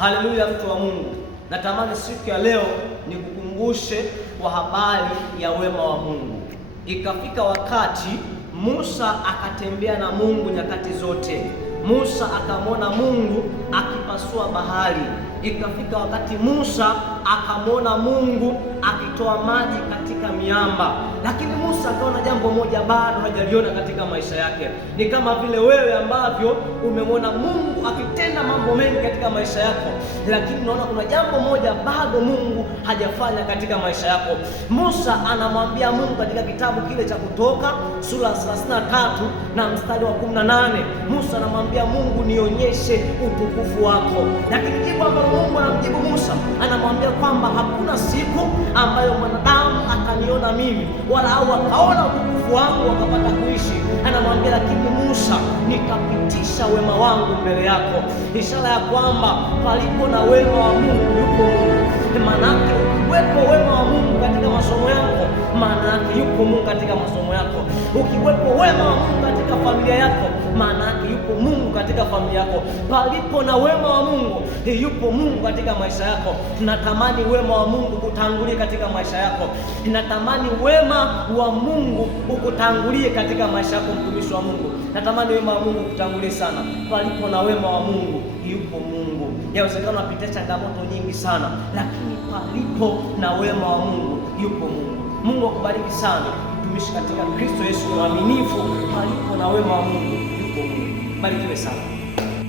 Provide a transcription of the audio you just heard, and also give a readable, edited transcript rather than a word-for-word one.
Haleluya, mtu wa Mungu. Natamani siku ya leo nikukumbushe kwa habari ya wema wa Mungu. Ikafika wakati Musa akatembea na Mungu nyakati zote. Musa akamwona Mungu akipasua bahari. Ikafika wakati Musa akamwona Mungu akitoa maji katika miamba, lakini Musa akaona jambo moja bado hajaliona katika maisha yake. Ni kama vile wewe ambavyo umemwona Mungu akitenda mambo mengi katika maisha yako, lakini unaona kuna jambo moja bado Mungu hajafanya katika maisha yako. Musa anamwambia Mungu katika kitabu kile cha Kutoka sura 33 na mstari wa 18, Musa anamwambia Mungu, nionyeshe utukufu wako. Lakini jibu ambalo Mungu anamjibu Musa, anamwambia kwamba hakuna siku ambayo mwanadamu ataniona mimi wala au akaona utukufu wangu wakapata kuishi. Anamwambia lakini Musa, nitapitisha wema wangu mbele yako. Ishara ya kwamba palipo na wema wa Mungu yupo Mungu. Maana yake ukiwepo wema wa Mungu katika masomo yako, maana yake yupo Mungu katika masomo yako. Ukiwepo wema wa Mungu katika familia yako, maana yake yupo Mungu katika familia yako. Palipo na wema wa Mungu, yupo Mungu katika maisha yako. Natamani wema wa Mungu kutangulie katika maisha yako. Natamani wema wa Mungu ukutangulie katika maisha yako, mtumishi wa Mungu. Natamani wema wa Mungu kutangulie sana. Palipo na wema wa Mungu, yupo Mungu. Yawezekana unapitia changamoto nyingi sana, lakini palipo na wema wa Mungu, yupo Mungu. Mungu akubariki sana mtumishi katika Kristo Yesu mwaminifu. Palipo na wema wa Mungu, yupo Mungu. Barikiwe sana.